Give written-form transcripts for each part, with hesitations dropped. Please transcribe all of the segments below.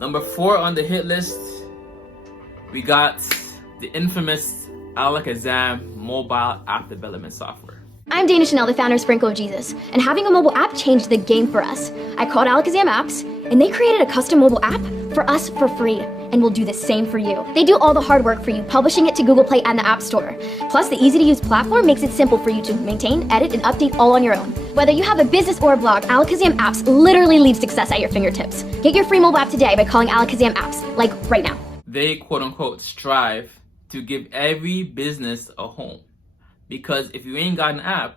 Number 4 on the hit list, we got the infamous Alakazam mobile app development software. I'm Dana Chanel, the founder of Sprinkle of Jesus, and having a mobile app changed the game for us. I called Alakazam Apps, and they created a custom mobile app for us for free, and we'll do the same for you. They do all the hard work for you, publishing it to Google Play and the App Store. Plus, the easy-to-use platform makes it simple for you to maintain, edit, and update all on your own. Whether you have a business or a blog, Alakazam Apps literally leave success at your fingertips. Get your free mobile app today by calling Alakazam Apps, like right now. They quote-unquote strive to give every business a home. Because if you ain't got an app,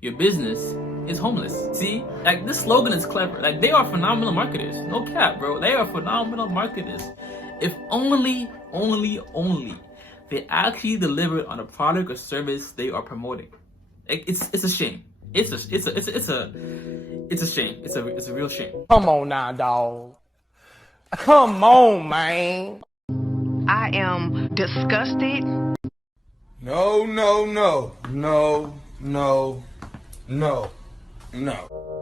your business is homeless. See, like this slogan is clever. Like they are phenomenal marketers. No cap, bro. They are phenomenal marketers. If only they actually delivered on a product or service they are promoting. Like, it's a shame. It's a shame. It's a real shame. Come on now, dog. Come on, man. I am disgusted. No.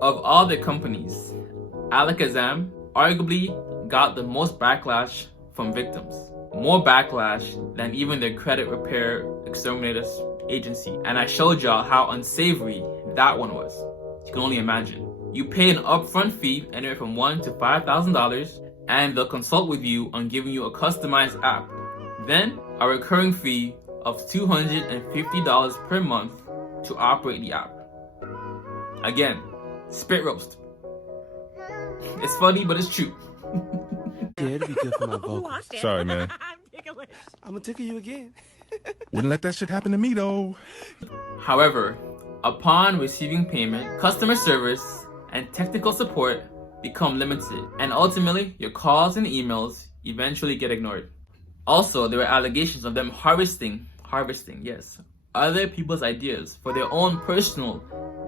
Of all the companies, Alakazam arguably got the most backlash from victims. More backlash than even their credit repair exterminators agency. And I showed y'all how unsavory that one was. You can only imagine. You pay an upfront fee anywhere from $1,000 to $5,000, and they'll consult with you on giving you a customized app. Then a recurring fee of $250 per month to operate the app. Again, spit roast. It's funny, but it's true. Yeah, it'd be good for my vocal. Sorry, man. I'm gonna tickle you again. Wouldn't let that shit happen to me, though. However, upon receiving payment, customer service and technical support become limited, and ultimately your calls and emails eventually get ignored. Also, there were allegations of them harvesting, yes, other people's ideas for their own personal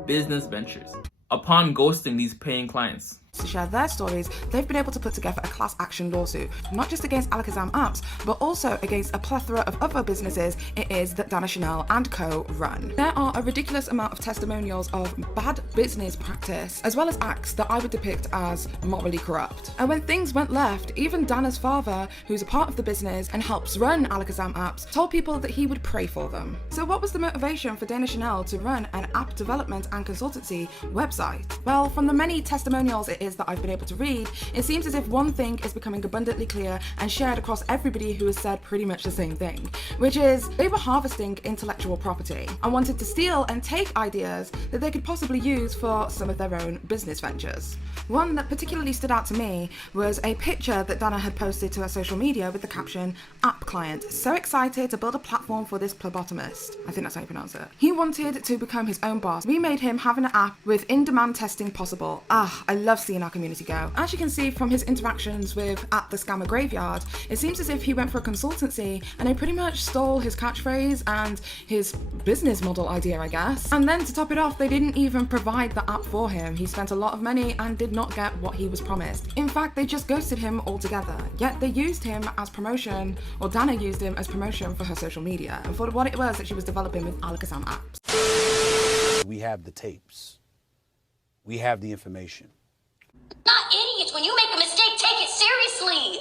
business ventures upon ghosting these paying clients. To share their stories, they've been able to put together a class action lawsuit, not just against Alakazam Apps, but also against a plethora of other businesses it is that Dana Chanel and co run. There are a ridiculous amount of testimonials of bad business practice, as well as acts that I would depict as morally corrupt. And when things went left, even Dana's father, who's a part of the business and helps run Alakazam Apps, told people that he would pray for them. So what was the motivation for Dana Chanel to run an app development and consultancy website? Well, from the many testimonials it is that I've been able to read, it seems as if one thing is becoming abundantly clear and shared across everybody who has said pretty much the same thing, which is they were harvesting intellectual property and wanted to steal and take ideas that they could possibly use for some of their own business ventures. One that particularly stood out to me was a picture that Dana had posted to her social media with the caption, "App client, so excited to build a platform for this phlebotomist." I think that's how you pronounce it. He wanted to become his own boss. We made him have an app with in-demand testing possible. I love seeing our community go. As you can see from his interactions with at the Scammer Graveyard, it seems as if he went for a consultancy and they pretty much stole his catchphrase and his business model idea, I guess. And then to top it off, they didn't even provide the app for him. He spent a lot of money and did not get what he was promised. In fact, they just ghosted him altogether. Yet they used him as promotion, or Dana used him as promotion for her social media and for what it was that she was developing with Alakazam Apps. We have the tapes. We have the information. Not idiots. When you make a mistake, take it seriously.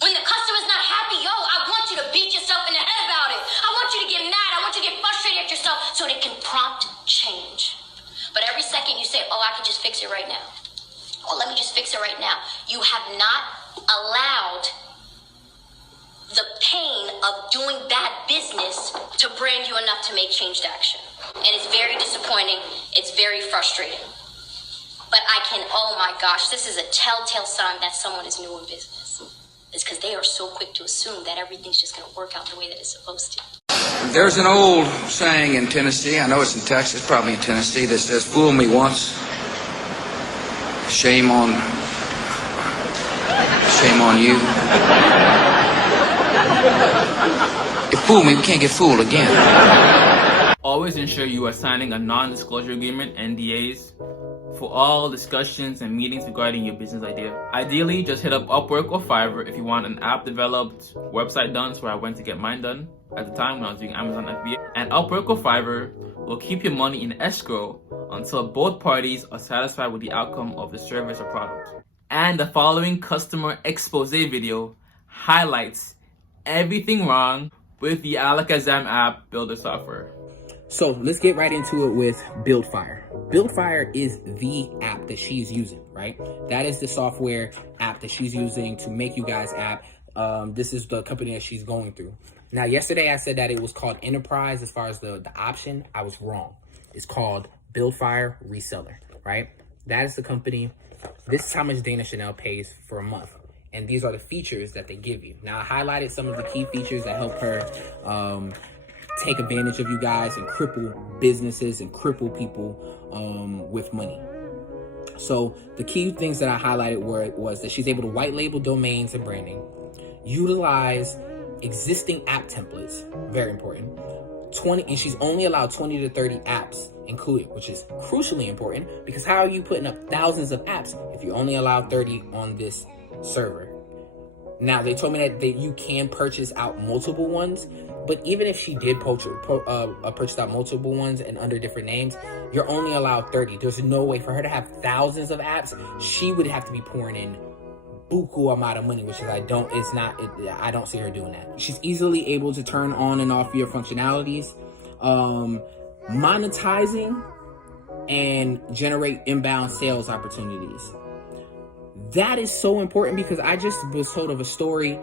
When the customer's not happy, I want you to beat yourself in the head about it. I want you to get mad. I want you to get frustrated at yourself so they can prompt change. But every second you say, I can just fix it right now. Let me just fix it right now. You have not allowed the pain of doing bad business to brand you enough to make changed action. And it's very disappointing. It's very frustrating. But oh my gosh, this is a telltale sign that someone is new in business. It's because they are so quick to assume that everything's just going to work out the way that it's supposed to. There's an old saying in Tennessee, I know it's in Texas, probably in Tennessee, that says, "Fool me once, shame on you." You fool me, we can't get fooled again. Always ensure you are signing a non-disclosure agreement, NDAs, for all discussions and meetings regarding your business idea. Ideally, just hit up Upwork or Fiverr if you want an app developed, website done. That's where I went to get mine done at the time when I was doing Amazon FBA. And Upwork or Fiverr will keep your money in escrow until both parties are satisfied with the outcome of the service or product. And the following customer expose video highlights everything wrong with the Alakazam app builder software. So let's get right into it with BuildFire. BuildFire is the app that she's using, right? That is the software app that she's using to make you guys app. This is the company that she's going through. Now, yesterday I said that it was called Enterprise as far as the option. I was wrong. It's called BuildFire Reseller, right? That is the company. This is how much Dana Chanel pays for a month. And these are the features that they give you. Now, I highlighted some of the key features that help her take advantage of you guys and cripple businesses and cripple people with money. So the key things that I highlighted was that she's able to white label domains and branding, utilize existing app templates, very important, and she's only allowed 20 to 30 apps included, which is crucially important because how are you putting up thousands of apps if you only allow 30 on this server? Now, they told me that you can purchase out multiple ones, but even if she did purchase out multiple ones and under different names, you're only allowed 30. There's no way for her to have thousands of apps. She would have to be pouring in buku amount of money, which is I don't see her doing that. She's easily able to turn on and off your functionalities, monetizing and generate inbound sales opportunities. That is so important because I just was told of a story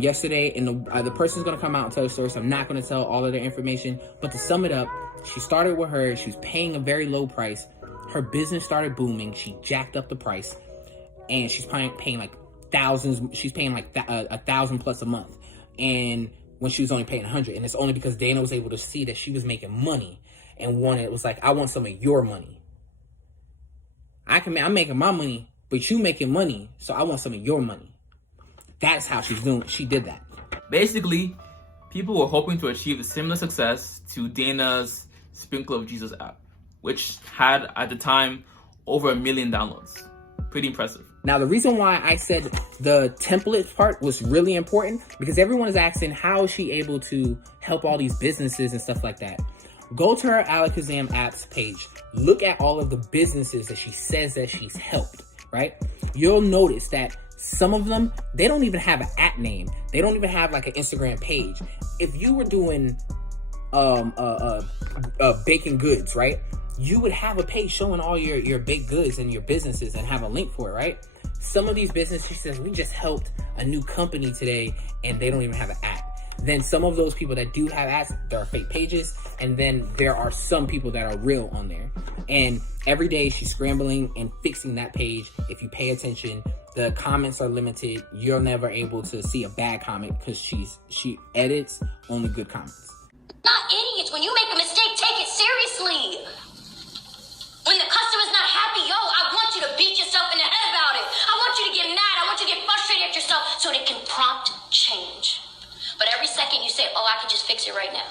yesterday, and the person's going to come out and tell the story, so I'm not going to tell all of their information. But to sum it up, she started with her. She was paying a very low price. Her business started booming. She jacked up the price, and she's paying like thousands. She's paying like $1,000+ a month. And when she was only paying 100, and it's only because Dana was able to see that she was making money and was like, I want some of your money. I'm making my money, but you making money, so I want some of your money. That's how she did that. Basically, people were hoping to achieve a similar success to Dana's Sprinkle of Jesus app, which had, at the time, over 1 million downloads. Pretty impressive. Now, the reason why I said the template part was really important, because everyone is asking, how is she able to help all these businesses and stuff like that? Go to her Alakazam apps page. Look at all of the businesses that she says that she's helped, right? You'll notice that some of them, they don't even have an app name. They don't even have like an Instagram page. If you were doing baking goods, right? You would have a page showing all your baked goods and your businesses and have a link for it, right? Some of these businesses, she says, we just helped a new company today and they don't even have an app. Then some of those people that do have apps, there are fake pages. And then there are some people that are real on there. And every day she's scrambling and fixing that page. If you pay attention, the comments are limited. You're never able to see a bad comment because she edits only good comments. Not idiots. When you make a mistake, take it seriously. When the customer's not happy, yo, I want you to beat yourself in the head about it. I want you to get mad. I want you to get frustrated at yourself so it can prompt change. But every second you say, oh, I can just fix it right now.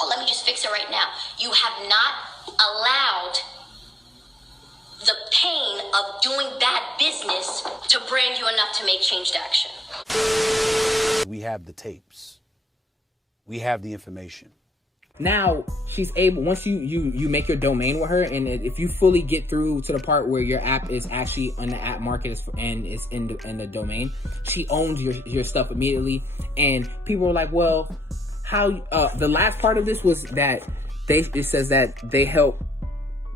Oh, let me just fix it right now. You have not allowed the pain of doing bad business to brand you enough to make changed action. We have the tapes. We have the information. Now she's able, once you make your domain with her, and if you fully get through to the part where your app is actually on the app market and is in the domain, she owns your stuff immediately. And people were like, well, how the last part of this was that it says that they help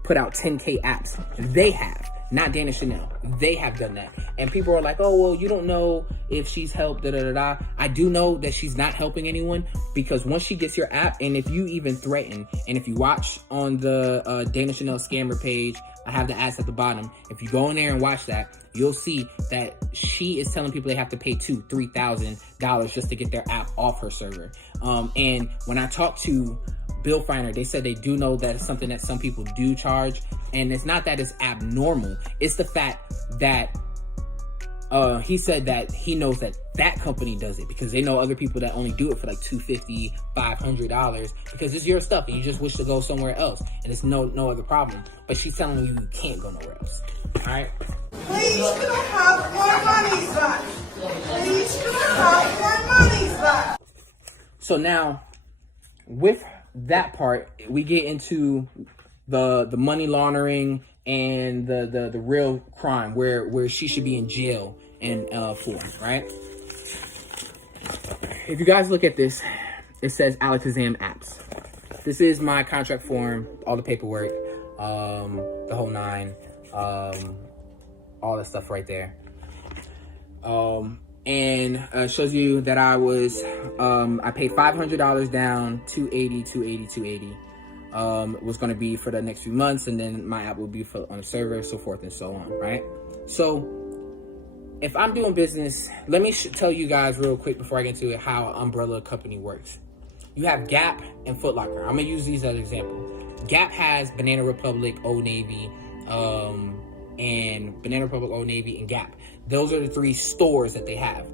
put out 10K apps. They have, not Dana Chanel. They have done that. And people are like, oh, well, you don't know if she's helped, da-da-da-da. I do know that she's not helping anyone, because once she gets your app, and if you even threaten, and if you watch on the Dana Chanel scammer page, I have the ads at the bottom. If you go in there and watch that, you'll see that she is telling people they have to pay $2,000-$3,000 just to get their app off her server. And when I talked to BuildFire, they said they do know that it's something that some people do charge. And it's not that it's abnormal. It's the fact that he said that he knows that company does it because they know other people that only do it for like $250, $500 because it's your stuff and you just wish to go somewhere else and it's no other problem. But she's telling you you can't go nowhere else. All right. Please, can I have my money back? Please, can I have my money back? So now, with that part, we get into the money laundering and the real crime where she should be in jail and for, right? If you guys look at this, it says Alakazam apps. This is my contract form, all the paperwork, the whole nine, all that stuff right there. And shows you that I paid $500 down, $280 was going to be for the next few months, and then my app will be on the server, so forth and so on, right? So if I'm doing business, let me tell you guys real quick before I get into it how an umbrella company works. You have Gap and Foot Locker. I'm gonna use these as an example. Gap has Banana Republic, Old Navy, and Banana Republic, Old Navy, and Gap. Those are the three stores that they have.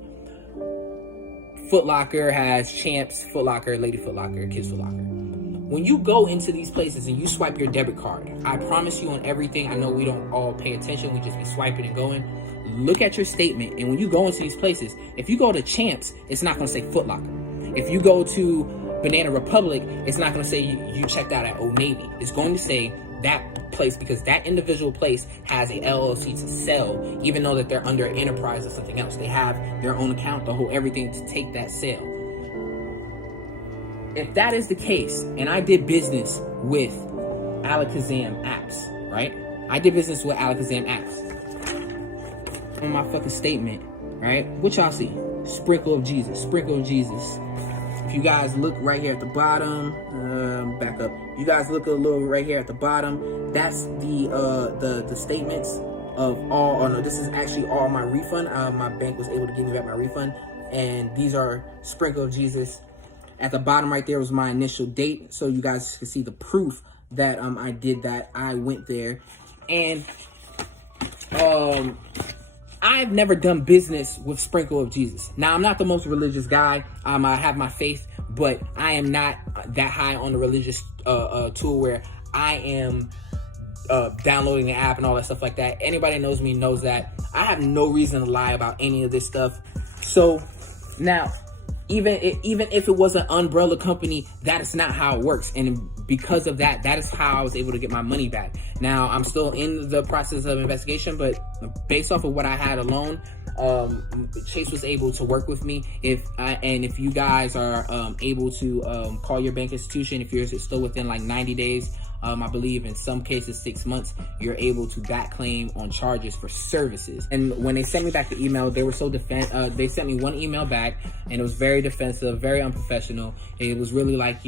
Foot Locker has Champs, Foot Locker, Lady Foot Locker, Kids Foot Locker. When you go into these places and you swipe your debit card, I promise you on everything, I know we don't all pay attention, we just be swiping and going. Look at your statement, and when you go into these places, if you go to Champs, it's not gonna say Foot Locker. If you go to Banana Republic, it's not gonna say you checked out at Old Navy. It's going to say that place because that individual place has a LLC to sell, even though that they're under an enterprise or something else. They have their own account, the whole everything to take that sale. If that is the case, and I did business with Alakazam apps, right? I did business with Alakazam apps. On my fucking statement, right? What y'all see? Sprinkle of Jesus, sprinkle of Jesus. If you guys look right here at the bottom, back up. You guys look a little right here at the bottom. That's the statements of all. Oh no, this is actually all my refund. My bank was able to give me back my refund, and these are sprinkle of Jesus. At the bottom right there was my initial date, so you guys can see the proof that I did that. I went there, and I've never done business with Sprinkle of Jesus. Now, I'm not the most religious guy. I have my faith, but I am not that high on the religious tool where I am downloading the app and all that stuff like that. Anybody that knows me knows that I have no reason to lie about any of this stuff. So now, even if it was an umbrella company, that is not how it works. And because of that, that is how I was able to get my money back. Now, I'm still in the process of investigation, but based off of what I had alone, Chase was able to work with me. If you guys are able to call your bank institution, if you're still within like 90 days, I believe in some cases 6 months, you're able to back claim on charges for services. And when they sent me back the email, they were so they sent me one email back, and it was very defensive, very unprofessional. It was really like,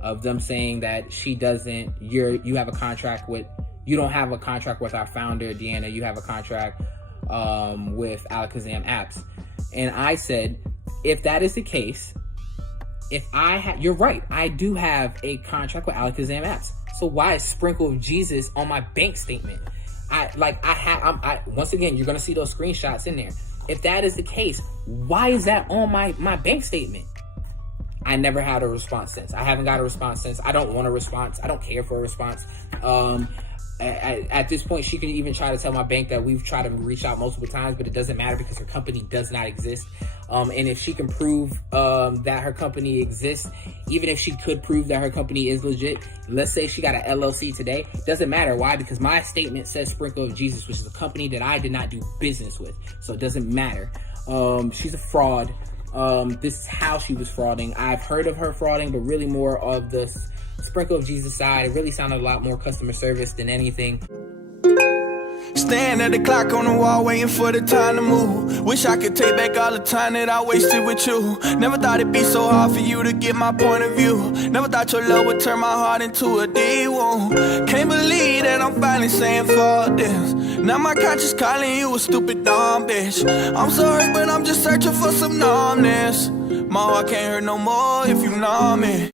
of them saying that you have a contract with, you don't have a contract with our founder, Deanna, you have a contract with Alakazam apps. And I said, if that is the case, you're right, I do have a contract with Alakazam apps. So why is Sprinkle of Jesus on my bank statement? Once again, you're gonna see those screenshots in there. If that is the case, why is that on my bank statement? I never had a response since. I haven't got a response since. I don't want a response. I don't care for a response. At this point, she could even try to tell my bank that we've tried to reach out multiple times, but it doesn't matter because her company does not exist. And if she can prove that her company exists, even if she could prove that her company is legit, let's say she got an LLC today, doesn't matter. Why? Because my statement says Sprinkle of Jesus, which is a company that I did not do business with. So it doesn't matter. She's a fraud. This is how she was frauding. I've heard of her frauding, but really more of the Sprinkle of Jesus side. It really sounded a lot more customer service than anything. Staring at the clock on the wall, waiting for the time to move. Wish I could take back all the time that I wasted with you. Never thought it'd be so hard for you to get my point of view. Never thought your love would turn my heart into a deep wound. Can't believe that I'm finally saying fuck this. Now my conscience calling you a stupid dumb bitch. I'm so hurt, but I'm just searching for some numbness. My heart can't hurt no more if you numb it.